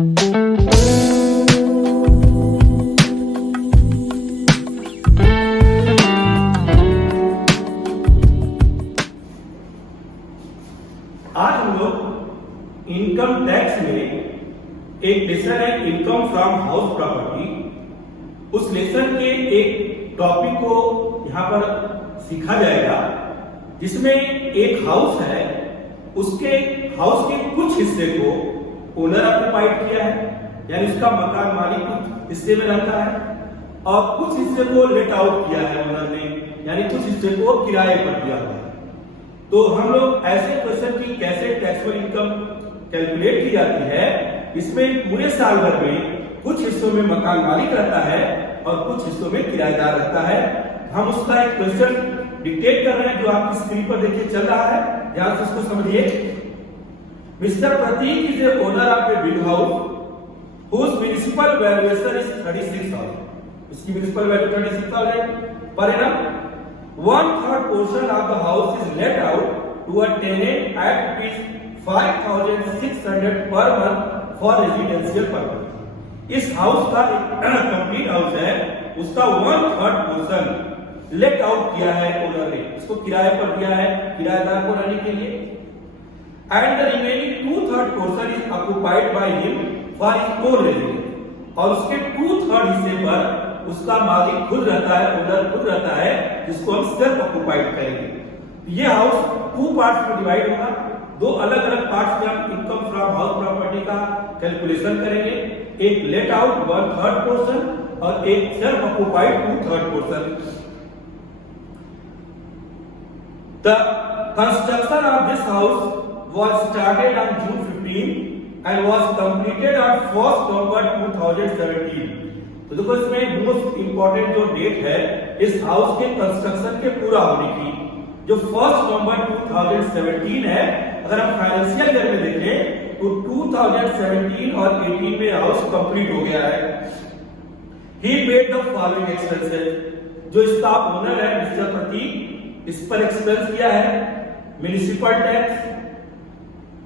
आज हम लोग इनकम टैक्स में एक लेसन है इनकम फ्रॉम हाउस प्रॉपर्टी, उस लेसन के एक टॉपिक को यहां पर सीखा जाएगा, जिसमें एक हाउस है, उसके हाउस के कुछ हिस्से को ओनर ऑक्युपाइड किया है, यानी उसका मकान मालिक कुछ हिस्से में रहता है, और कुछ हिस्से को लेट आउट किया है ओनर ने, यानी कुछ हिस्से को किराए पर दिया हुआ है। तो हम लोग ऐसे क्वेश्चन की कैसे टैक्सेबल इनकम कैलकुलेट की जाती है, इसमें पूरे साल भर में कुछ हिस्सों में मकान मालिक रहता है और कुछ हिस्सों में किराएदार रहता है। हम उसका एक क्वेश्चन डिक्टेट कर रहे हैं जो आपकी स्क्रीन पर देखिए चल रहा है, ध्यान से उसको समझिए। Mister Pratik is a owner of a big house whose municipal valuation is 36,000. इसकी municipal value 36,000 per annum. 1/3 portion of the house is let out to a tenant at ₹5,600 per month for residential purpose. इस house का complete house है, उसका 1/3 portion let out किया है owner ने, इसको किराए पर दिया है किराएदार को रहने के लिए। And the remaining 2/3 portion is occupied by him for his own residence, और उसके 2/3 हिस्से पर उसका मालिक खुद रहता है, ओनर खुद रहता है, जिसको हम सेल्फ ऑक्युपाइड करेंगे। ये हाउस 2 पार्ट्स में डिवाइड होगा, 2 अलग अलग पार्ट्स में हम इनकम फ्रॉम हाउस प्रॉपर्टी का कैलकुलेशन करेंगे। एक लेट आउट 1/3 पोर्शन और एक self occupied 2/3 portion. The construction of this house was started on June 15 and was completed on 1st November 2017. तो देखो इसमें मोस्ट इंपॉर्टेंट जो डेट है इस हाउस के कंस्ट्रक्शन के पूरा होने की, जो 1st नवंबर 2017 है। अगर हम फाइनेंशियल ईयर में देखें तो 2017 और 18 में हाउस कंप्लीट हो गया है। ही पेड द फॉलोइंग एक्सपेंसेस, जो इसका ओनर है मिस्टर प्रतीक, इस पर एक्सपेंस किया है म्युनिसिपल टैक्स।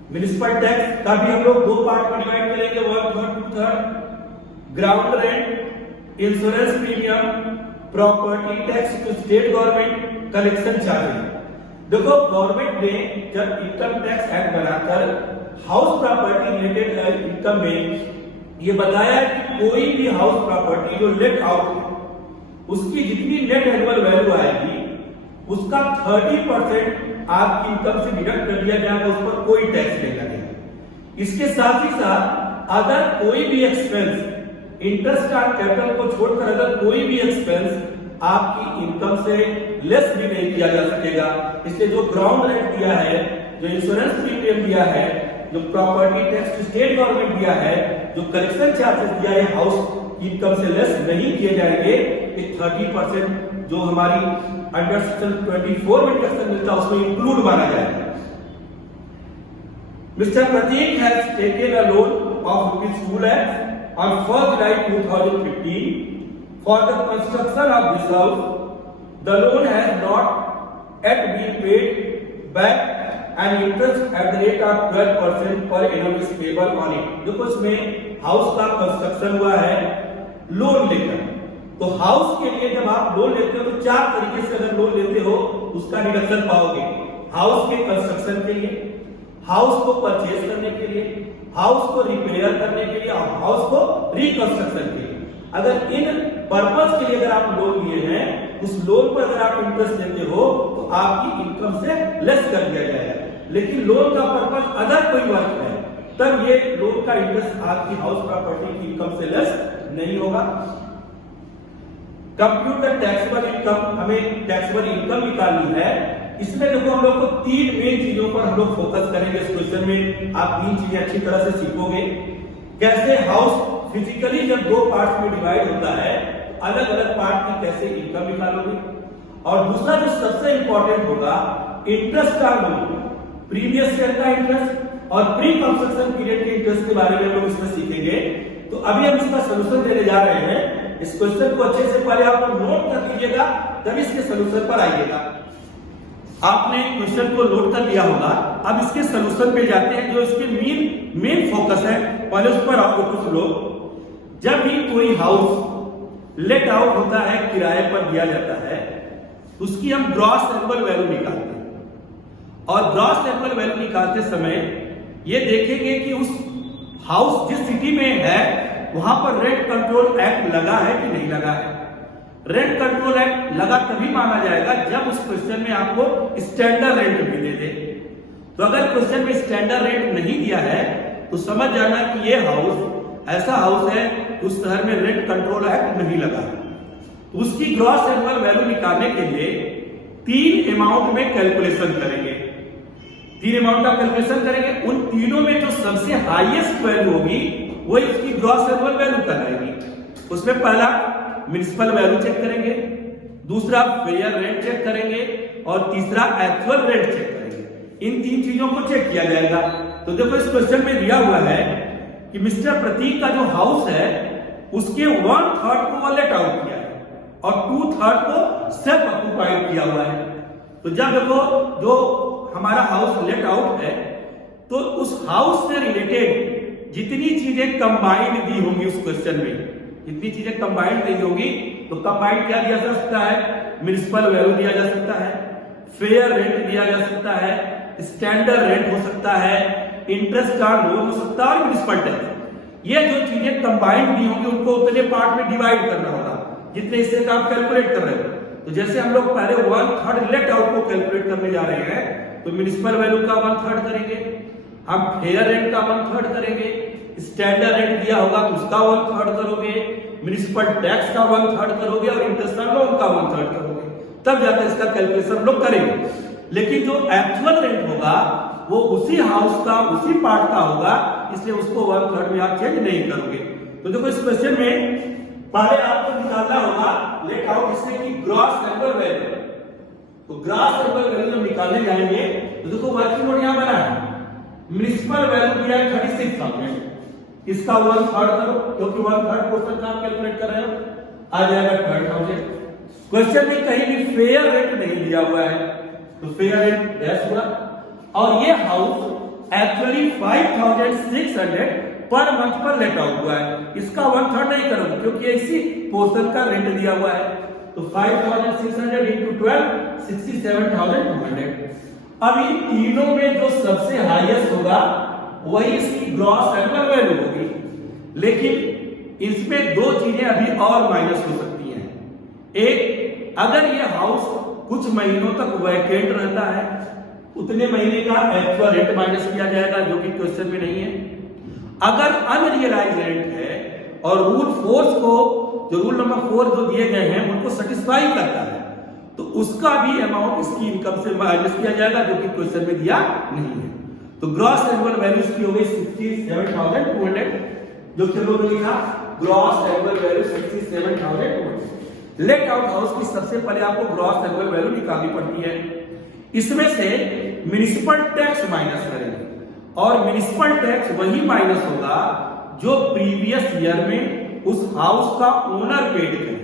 म्युनिसिपल टैक्स का भी हम लोग 2 पार्ट में डिवाइड करेंगे, 1/3 2/3। Ground rent, insurance premium, property tax to state government, collection charges. देखो गवर्नमेंट ने जब इनकम टैक्स एक्ट बनाकर हाउस प्रॉपर्टी रिलेटेड इनकम में ये बताया कि कोई भी हाउस प्रॉपर्टी जो लेट आउट है, उसकी जितनी नेट एनुअल वैल्यू आएगी उसका 30% आपकी इनकम से डिडक्ट कर दिया जाएगा, उस पर कोई टैक्स नहीं लगेगा। इसके साथ ही साथ अगर कोई भी एक्सपेंस, इंटरेस्ट ऑन कैपिटल को छोड़कर अगर कोई भी एक्सपेंस आपकी इनकम से लेस भी नहीं किया जा सकेगा। इसलिए जो ग्राउंड रेंट दिया है, जो इंश्योरेंस प्रीमियम दिया है, जो property tax to state government दिया है, जो कलेक्शन चार्जेस दिया है, हाउस इनकम से लेस नहीं किए जाएंगे। 30% जो हमारी अंडर सेक्शन 24 में टैक्स मिलता है उसमें इंक्लूड माना जाएगा। Mister Prateek has taken a loan of ₹2 lakh on 1st July 2015 for the construction of this house. The loan has not yet been paid back and interest at the rate of 12% per annum is payable on it. देखो इसमें house का construction हुआ है loan लेकर, तो house के लिए जब आप लोन लेते हो तो 4 तरीके से अगर लोन लेते हो उसका डिडक्शन पाओगे। हाउस के कंस्ट्रक्शन के लिए, हाउस को परचेज करने के लिए, हाउस को रिपेयर करने के लिए और हाउस को रिकंस्ट्रक्शन के लिए। अगर इन पर्पस के लिए अगर आप लोन लिए हैं, उस लोन पर अगर आप इंटरेस्ट देते हो तो आपकी इनकम से लेस कर दिया जाएगा। लेकिन लोन का पर्पस अदर कोई वर्क है, तब ये लोन का इंटरेस्ट आपकी हाउस प्रॉपर्टी की इनकम से लेस नहीं होगा। कंप्यूट द टैक्सेबल इनकम, हमें टैक्सेबल इनकम निकालनी है। इसमें देखो हम लोग को 3 मेन चीजों पर हम लोग फोकस करेंगे। इस क्वेश्चन में आप 3 चीजें अच्छी तरह से सीखोगे। कैसे हाउस फिजिकली जब 2 पार्ट्स में डिवाइड होता है तो अलग अलग पार्ट की कैसे इनकम निकालोगे, और दूसरा जो सबसे इंपॉर्टेंट होगा इंटरेस्ट का लोन, प्रीवियस ईयर का इंटरेस्ट और प्री कंस्ट्रक्शन पीरियड के इंटरेस्ट के बारे में हम लोग इसमें सीखेंगे। तो अभी हम इसका सोल्यूशन देने जा रहे हैं। इस क्वेश्चन को अच्छे से पहले आप लोग नोट कर लीजिएगा, तब इसके सोल्यूशन पर आइएगा। आपने क्वेश्चन को नोट कर लिया होगा, अब इसके सोल्यूशन पे जाते हैं। जो इसके मेन मेन फोकस है, पहले उस पर आपको कुछ लोग, जब भी कोई हाउस लेट आउट होता है, किराए पर दिया जाता है, उसकी हम ग्रॉस एनुअल वैल्यू निकालते हैं। और ग्रॉस एनुअल वैल्यू निकालते समय ये देखेंगे कि उस हाउस जिस सिटी में है वहां पर रेंट कंट्रोल एक्ट लगा है कि नहीं लगा है। रेंट कंट्रोल एक्ट लगा तभी माना जाएगा जब उस क्वेश्चन में आपको स्टैंडर्ड रेंट भी दे दे। तो अगर क्वेश्चन में स्टैंडर्ड रेंट नहीं दिया है तो समझ जाना कि ये हाउस ऐसा हाउस है उस शहर में रेंट कंट्रोल एक्ट नहीं लगा है। तो उसकी ग्रॉस एनुअल वैल्यू निकालने के लिए 3 अमाउंट में कैलकुलेशन करेंगे। 3 अमाउंट का कैलकुलेशन करेंगे, उन तीनों में जो सबसे हाईएस्ट वैल्यू होगी वही इसकी ग्रॉस एनुअल वैल्यू कहलाएगी। उसमें पहला म्युनिसिपल वैल्यू चेक करेंगे, दूसरा फेयर रेंट चेक करेंगे और तीसरा एक्चुअल रेंट चेक करेंगे। इन 3 चीजों को चेक किया जाएगा। तो देखो इस क्वेश्चन में दिया हुआ है कि मिस्टर प्रतीक का जो हाउस है उसके 1/3 को वो लेट आउट किया है और 2/3 को सेल्फ ऑक्युपाइड किया हुआ है। तो जब देखो जो हमारा हाउस लेट आउट है तो उस हाउस से रिलेटेड जितनी चीजें कंबाइंड दी होंगी उस क्वेश्चन में, जितनी चीजें कंबाइंड दी होंगी, तो कंबाइंड क्या दिया जा सकता है, म्युनिसिपल वैल्यू दिया जा सकता है, फेयर रेंट दिया जा सकता है, स्टैंडर्ड रेंट हो सकता है, इंटरेस्ट का लोन हो सकता है और म्युनिसिपल टैक्स। ये जो चीजें कंबाइंड दी होंगी उनको उतने पार्ट में डिवाइड करना होगा जितने हिस्से का आप कैलकुलेट कर रहे हो। तो जैसे हम लोग पहले 1/3 लेट आउट को कैलकुलेट करने जा रहे हैं तो म्युनिसिपल वैल्यू का 1/3 करेंगे, हम फेयर रेंट का 1/3 करेंगे, स्टैंडर्ड रेंट दिया होगा तो उसका 1/3 करोगे, म्युनिसिपल टैक्स का 1/3 करोगे और इंटरेस्ट लोन का 1/3 करोगे, तब जाकर इसका कैलकुलेशन लोग करेंगे। लेकिन जो एक्चुअल रेंट होगा वो उसी हाउस का उसी पार्ट का होगा, इसलिए उसको 1/3 में आप चेंज नहीं करोगे। तो देखो इस क्वेश्चन में पहले आपको निकालना होगा लेट आउट इससे की ग्रॉस एनुअल वैल्यू। तो ग्रॉस एनुअल वैल्यू जब निकालने जाएंगे तो देखो वर्किंग नोट यहां बना है, म्युनिसिपल वैल्यू दिया है 36,000, इसका 1/3 करो क्योंकि 1/3 पोर्शन का आप कैलकुलेट कर रहे हो, आ जाएगा 12,000। क्वेश्चन में कहीं भी फेयर रेंट नहीं दिया हुआ है तो फेयर रेंट डैश हुआ। और ये हाउस एक्चुअली 5,600 पर मंथ पर लेट आउट हुआ है, इसका 1/3 नहीं करोगे क्योंकि इसी पोर्शन का रेंट दिया हुआ है। तो 5,600 into 12 67,200। अब इन तीनों में जो सबसे हाईएस्ट होगा वही इसकी ग्रॉस एनुअल वैल्यू होगी। लेकिन इसमें 2 चीजें अभी और माइनस हो सकती हैं। एक, अगर ये हाउस कुछ महीनों तक वैकेंट रहता है उतने महीने का एक्चुअल रेंट माइनस किया जाएगा जो कि क्वेश्चन में नहीं है। अगर अनरियलाइज रेंट है और रूल नंबर 4 जो दिए गए हैं उनको सेटिस्फाई करता है तो उसका भी अमाउंट इसकी इनकम से माइनस किया जाएगा जो कि क्वेश्चन में दिया नहीं है। तो ग्रॉस एनुअल वैल्यू की हो गई 67,200, जो कि लोग लिखा gross annual value 67,200। Let out house की सबसे पहले आपको ग्रॉस एनुअल वैल्यू निकालनी पड़ती है। इसमें से म्युनिसिपल टैक्स माइनस करेंगे और म्युनिसिपल टैक्स वही माइनस होगा जो प्रीवियस ईयर में उस हाउस का ओनर पेड करे,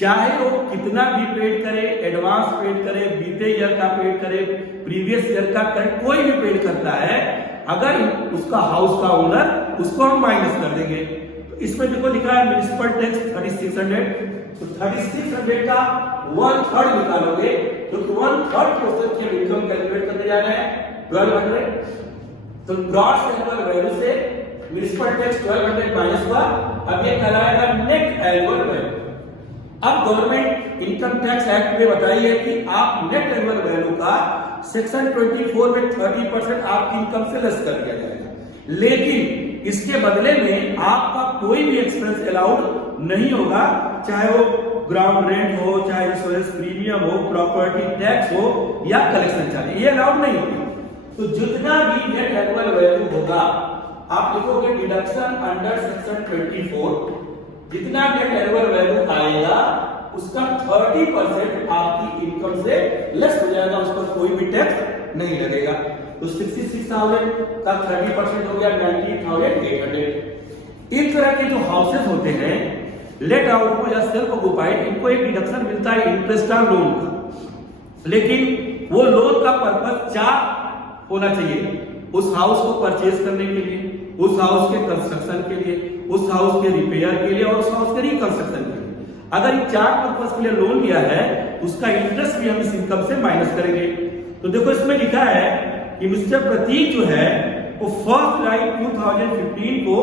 चाहे वो कितना भी पेड करे, एडवांस पेड करे, बीते ईयर का पेड करे, प्रीवियस ईयर का करे, कोई भी पेड करता है, अगर उसका हाउस का ओनर उसको हम माइनस कर देंगे। तो इसमें देखो लिखा है म्युनिसिपल टैक्स 3600, तो 3600 का 1/3 निकालोगे क्योंकि 1/3 पोर्शन की इनकम कैलकुलेट करने जा रहे हैं 1200। तो ग्रॉस एनुअल वैल्यू से म्युनिसिपल टैक्स 1200 माइनस हुआ, अब ये कहलाएगा नेट एनुअल वैल्यू। अब गवर्नमेंट इनकम टैक्स एक्ट में बताई है कि आप नेट एनुअल वैल्यू का सेक्शन 24 में 30% आपकी इनकम से लेस कर दिया जाएगा, लेकिन इसके बदले में आपका कोई भी एक्सपेंस अलाउड नहीं होगा, चाहे वो ग्राउंड रेंट हो, चाहे इंश्योरेंस प्रीमियम हो, प्रॉपर्टी टैक्स हो या कलेक्शन चार्ज, ये अलाउड नहीं होगा। तो जितना भी नेट एनुअल वैल्यू होगा आप लिखोगे डिडक्शन अंडर सेक्शन 24, जितना नेट एनुअल वैल्यू आएगा उसका 30% आपकी इनकम से लेस हो जाएगा, उस पर कोई भी टैक्स नहीं लगेगा। तो 66,000 का 30% हो गया 90,800। इस तरह के जो हाउसेस होते हैं लेट आउट हो या सेल्फ ऑक्युपाइड, इनको एक डिडक्शन मिलता है इंटरेस्ट ऑन लोन का, लेकिन वो लोन का पर्पस क्या होना चाहिए, उस हाउस को परचेज करने के लिए उस हाउस के कंस्ट्रक्शन के लिए, उस हाउस के रिपेयर के लिए और उस हाउस के रिकंस्ट्रक्शन के लिए। अगर इन 4 पर्पस के लिए लोन लिया है उसका इंटरेस्ट भी हम इस इनकम से माइनस करेंगे। तो देखो इसमें लिखा है कि मिस्टर प्रतीक जो है वो 1 जुलाई 2015 को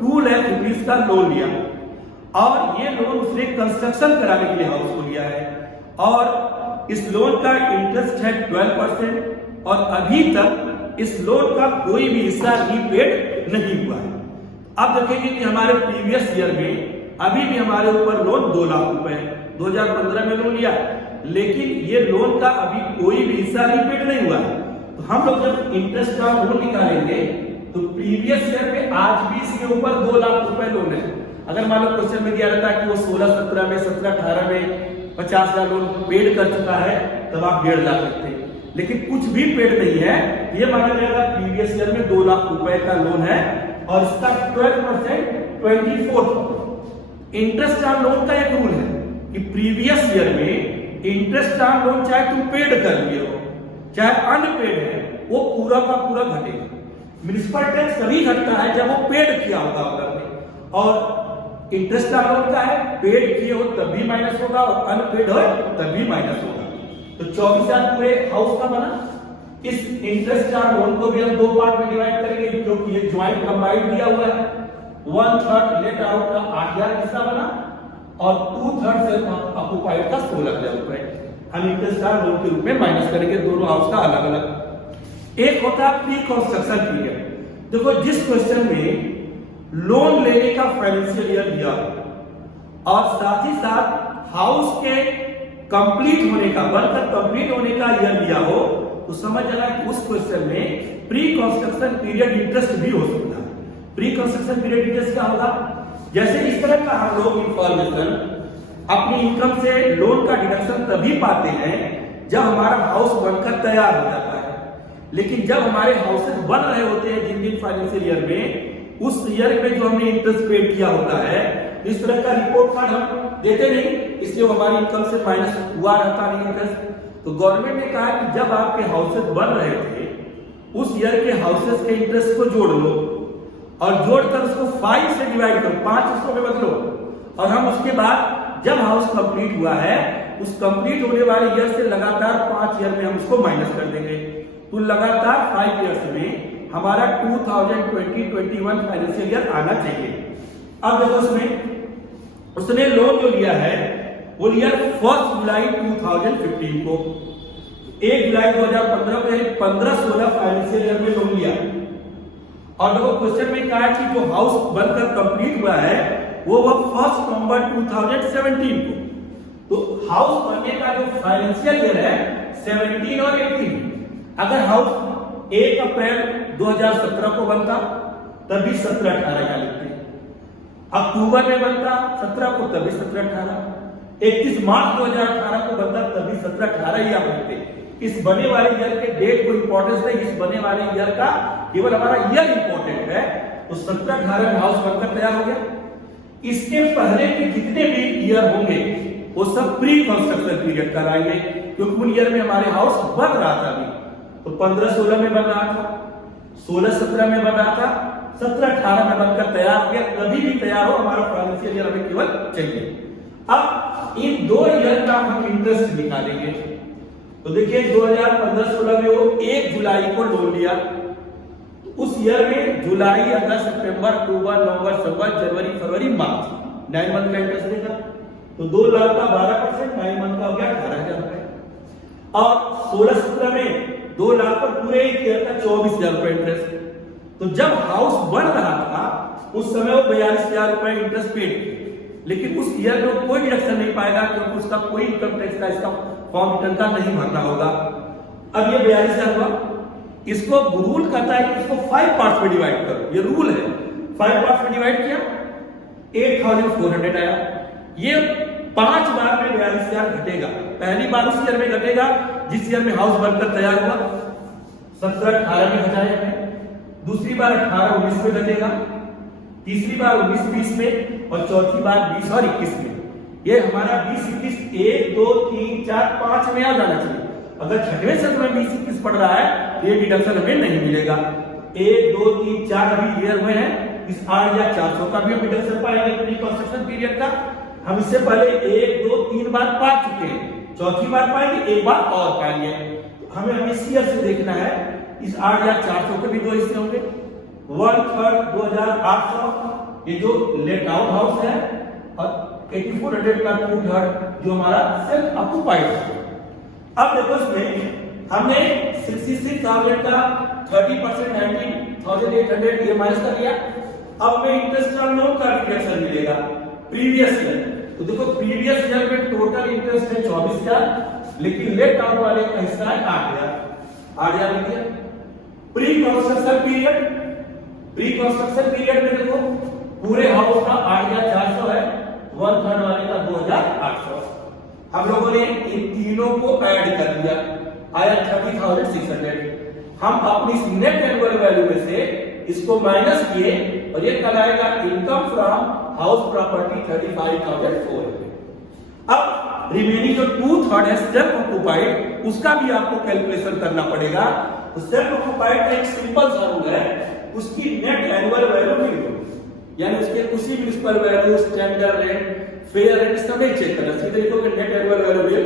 2 लाख रुपीस का लोन लिया और ये लोन उसने कंस्ट्रक्शन कराने के लिए हाउस को लिया है और इस लोन का इंटरेस्ट है 12% और अभी तक इस लोन का कोई भी हिस्सा रीपेड नहीं हुआ है। अब देखेंगे कि हमारे प्रीवियस ईयर में अभी भी हमारे ऊपर लोन 2 लाख रुपए 2015 में लोन लिया, लेकिन ये लोन का अभी कोई भी हिस्सा रीपेड नहीं हुआ है। तो हम लोग जब इंटरेस्ट का लोन निकालेंगे तो प्रीवियस ईयर में आज भी इसके ऊपर 2 लाख रुपए लोन है। अगर मान लो क्वेश्चन में दिया रहता है कि वो 16-17 में 17-18 में 50,000 लोन पेड कर चुका है तब आप 1.5 लाख लिखते हैं, लेकिन कुछ भी पेड नहीं है, ये माना जाएगा प्रीवियस ईयर में 2 लाख रुपए का लोन है और इसका 12% 24। इंटरेस्ट ऑन लोन का एक रूल है कि प्रीवियस ईयर में इंटरेस्ट ऑन लोन चाहे तुम पेड कर लिए हो चाहे अनपेड है वो पूरा का पूरा घटेगा। म्युनिसिपल टैक्स तभी घटता है जब वो पेड किया होगा आपने, और इंटरेस्ट ऑन लोन का है पेड किए हो तब भी माइनस होगा और अनपेड हो तब भी माइनस होगा। तो 24,000 पूरे हाउस का बना। इस इंटरेस्ट ऑन लोन को भी हम 2 पार्ट में डिवाइड करेंगे क्योंकि ये ज्वाइंट कंबाइंड दिया हुआ है। 1/3 लेट आउट का 8,000 हिस्सा बना और 2/3 से ऑक्युपाइड का 16,000 रुपए हम इंटरेस्ट ऑन लोन के रूप में माइनस करेंगे दोनों हाउस का अलग अलग। एक होता है प्री कंस्ट्रक्शन पीरियड। देखो जिस क्वेश्चन में लोन लेने का फाइनेंशियल ईयर दिया और साथ ही साथ हाउस के कंप्लीट होने का बनकर कंप्लीट होने का ईयर दिया हो तो समझ जाना कि उस क्वेश्चन में प्री कंस्ट्रक्शन पीरियड इंटरेस्ट भी हो सकता है। प्री कंस्ट्रक्शन पीरियड इंटरेस्ट क्या होगा? जैसे इस तरह का हम लोग इंफॉर्मेशन अपनी इनकम से लोन का डिडक्शन तभी पाते हैं जब हमारा हाउस बनकर तैयार हो जाता है, लेकिन जब हमारे हाउसेस बन रहे होते हैं जिन फाइनेंशियल ईयर में उस ईयर में जो हमने इंटरेस्ट पेड किया होता है इस तरह का रिपोर्ट कार्ड हम देते नहीं, इसलिए हमारी इनकम से माइनस हुआ रहता नहीं इंटरेस्ट। तो गवर्नमेंट ने कहा कि जब आपके हाउसेस बन रहे थे उस ईयर के हाउसेस के इंटरेस्ट को जोड़ लो और जोड़कर उसको 5 से डिवाइड करो, 5 हिस्सों में बदलो और हम उसके बाद जब हाउस कंप्लीट हुआ है उस कंप्लीट होने वाले ईयर से लगातार 5 ईयर में हम उसको माइनस कर देंगे। तो लगातार 5 ईयर्स में हमारा 2020-21 फाइनेंशियल ईयर आना चाहिए। अब देखो उसने लोन जो लिया है वो लिया 1 जुलाई 2015 को, 1 जुलाई 2015 को 15-16 फाइनेंशियल ईयर में लोन लिया। और देखो क्वेश्चन में कहा कि जो हाउस बनकर कंप्लीट हुआ है वो 1 नवंबर 2017 को। तो हाउस बनने का जो फाइनेंशियल ईयर है 17 और 18। अगर हाउस 1 अप्रैल 2017 को बनता तभी 17-18 का लिखते हैं, अक्टूबर में बनता 17 को तभी 17-18, 31 मार्च 2018 को बनता तभी 17-18 ही आप लिखते हैं। इस बने वाले ईयर के डेट को इंपॉर्टेंस नहीं, इस बने वाले ईयर का केवल हमारा ईयर इंपॉर्टेंट है। तो 17-18 में हाउस बनकर तैयार हो गया। इसके पहले के जितने भी ईयर होंगे वो सब प्री कंस्ट्रक्शन पीरियड कराएंगे क्योंकि उन ईयर में हमारे हाउस बन रहा था। अभी तो 15-16 में बन रहा था, 16-17 में बन रहा था, 17-18 में बनकर तैयार हो गया। कभी भी तैयार हो हमारा फाइनेंशियल ईयर हमें केवल चाहिए। अब इन 2 ईयर का हम इंटरेस्ट निकालेंगे। तो देखिए 2015-16 में वो 1 जुलाई को लोन लिया, उस ईयर में जुलाई, अगस्त, सितंबर, अक्टूबर, नवंबर, दिसंबर, जनवरी, फरवरी, मार्च 9 मंथ का इंटरेस्ट देगा। तो 2 लाख का 12%, 9 मंथ का हो गया 18,000 रुपए। और 16-17 में 2 लाख पर पूरे एक ईयर का 24,000 रुपए इंटरेस्ट। तो जब हाउस बन रहा था उस समय वो 42,000 रुपए इंटरेस्ट पेड किए, लेकिन उस ईयर में कोई डिडक्शन नहीं पाएगा क्योंकि उसका कोई इनकम टैक्स का इसका फॉर्म रिटर्न का नहीं भरना होगा। अब ये 42,000 हुआ, इसको रूल कहता है कि इसको 5 पार्ट्स में डिवाइड करो, ये रूल है। 5 पार्ट्स में डिवाइड किया 8,400 आया। ये 5 बार में 42,000 घटेगा। पहली बार उस ईयर में घटेगा जिस ईयर में हाउस बनकर तैयार हुआ, 17-18 में घटाया, दूसरी बार 18-19 में घटेगा, तीसरी बार 19-20 में और चौथी बार 20 और 21 में। ये हमारा 20-21 1 2 3 4 5 में आ जाना चाहिए। अगर 6वें सत्र में 20-21 पढ़ रहा है तो ये डिडक्शन हमें नहीं मिलेगा। 1 2 3 4 अभी क्लियर हुए हैं। इस 8400 का भी हम डिडक्शन पाएंगे प्री कंस्ट्रक्शन पीरियड का। हम इससे पहले 1 2 3 बार पा चुके हैं, चौथी बार पाएंगे, एक बार और पाएंगे। हमें इस ईयर से देखना है। इस 8400 के भी दो हिस्से होंगे, 1/3 2800 ये जो लेट आउट हाउस है, और 8400 का 2/3 जो हमारा सेल्फ ऑक्युपाइड है। अब देखो इसमें हमने 66,000 का 30% 19,800 ये माइनस कर लिया। अब हमें इंटरेस्ट ऑन लोन का डिडक्शन मिलेगा प्रीवियस ईयर। तो देखो प्रीवियस ईयर में टोटल इंटरेस्ट है 24,000, लेकिन लेट आउट वाले का हिस्सा है 8,000 लिख दिया। प्री कंस्ट्रक्शन पीरियड में देखो पूरे हाउस का 8,400 है, 1/3 वाले का 2,800। हम लोगों ने इन तीनों को ऐड कर दिया, आया 30,600। हम अपनी नेट एनुअल वैल्यू में से इसको माइनस किए और ये कल आएगा इनकम फ्रॉम हाउस प्रॉपर्टी 35,400। अब रिमेनिंग जो 2/3 है सेल्फ ऑक्युपाइड, उसका भी आपको कैलकुलेशन करना पड़ेगा। तो सेल्फ ऑक्युपाइड का एक सिंपल सा रूल है, उसकी नेट एनुअल वैल्यू नहीं लो, यानी उसके उसी municipal value, standard rate, fair rate सब नहीं चेक करना, सीधे लिखोगे नेट एनुअल वैल्यू बिल,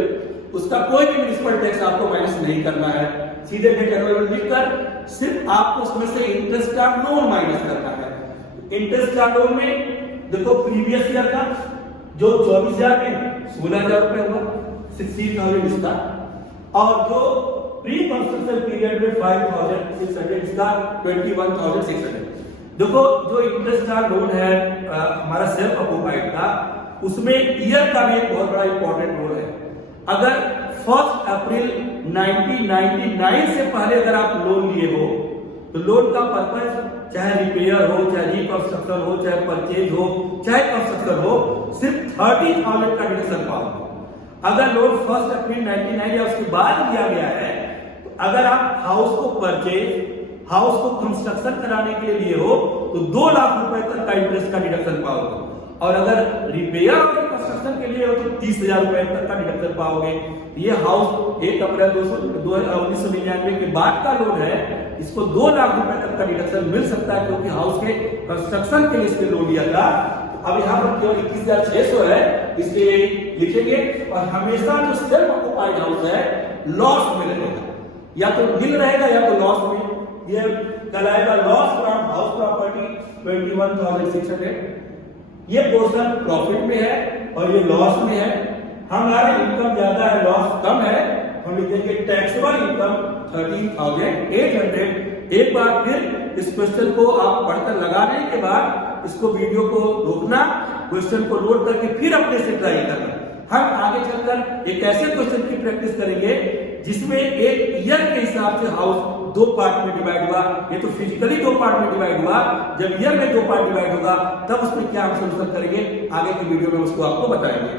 उसका कोई भी म्युनिसिपल टैक्स आपको माइनस नहीं करना है। सीधे नेट एनुअल वैल्यू लिखकर सिर्फ आपको उसमें से इंटरेस्ट का लोन माइनस करना है। इंटरेस्ट का लोन में देखो प्रीवियस ईयर का जो 24,000 में 16,000 रुपए हुआ, 16,000 इसका, और जो प्री कंस्ट्रक्शन पीरियड में 5,600 इसका 21,600। देखो जो इंटरेस्ट का लोन है हमारा सेल्फ ऑक्युपाइड का, उसमें ईयर का भी एक बहुत बड़ा इंपॉर्टेंट रोल है। अगर 1 अप्रैल 1999 से पहले अगर आप लोन लिए हो, तो लोन का पर्पस चाहे रिपेयर हो, चाहे रिकंस्ट्रक्शन हो, चाहे परचेज हो, चाहे कंस्ट्रक्शन हो, सिर्फ 30,000 का डिडक्शन पाओगे। अगर लोन 1 अप्रैल 1999 या उसके बाद लिया गया है, तो अगर आप हाउस को परचेज, हाउस को कंस्ट्रक्शन कराने के लिए हो, तो 2 लाख रुपए तक का इंटरेस्ट का डिडक्शन पाओगे। और अगर रिपेयर और कंस्ट्रक्शन के लिए हो तो 30,000 रुपए तक का डिडक्शन पाओगे। ये हाउस 1 अप्रैल 1999 के बाद का लोन है, इसको 2 लाख रुपए तक का डिडक्शन मिल सकता है, क्योंकि हाउस के कंस्ट्रक्शन के लिए इसके लोन लिया था। अब यहाँ पर केवल 21,600 है, इसलिए लिखेंगे। और हमेशा जो सेल्फ ऑक्युपाइड हाउस है लॉस में रहेगा, या तो नील रहेगा या तो लॉस में। ये कहलाएगा लॉस फ्रॉम हाउस प्रॉपर्टी 21,600। ये पोर्शन प्रॉफिट में है और ये लॉस में है। हमारा इनकम ज्यादा है, लॉस कम है, हम लिखेंगे टैक्सेबल इनकम 13,800। एक बार फिर इस क्वेश्चन को आप पढ़कर लगाने के बाद इसको वीडियो को रोकना, क्वेश्चन को नोट करके फिर अपने से ट्राई करना। हम आगे चलकर एक ऐसे क्वेश्चन की प्रैक्टिस करेंगे जिसमें एक ईयर के हिसाब से हाउस 2 पार्ट में डिवाइड हुआ। ये तो फिजिकली 2 पार्ट में डिवाइड हुआ, जब ईयर में 2 पार्ट डिवाइड होगा तब उसमें क्या हम सोल्यूशन करेंगे, आगे की वीडियो में उसको आपको बताएंगे।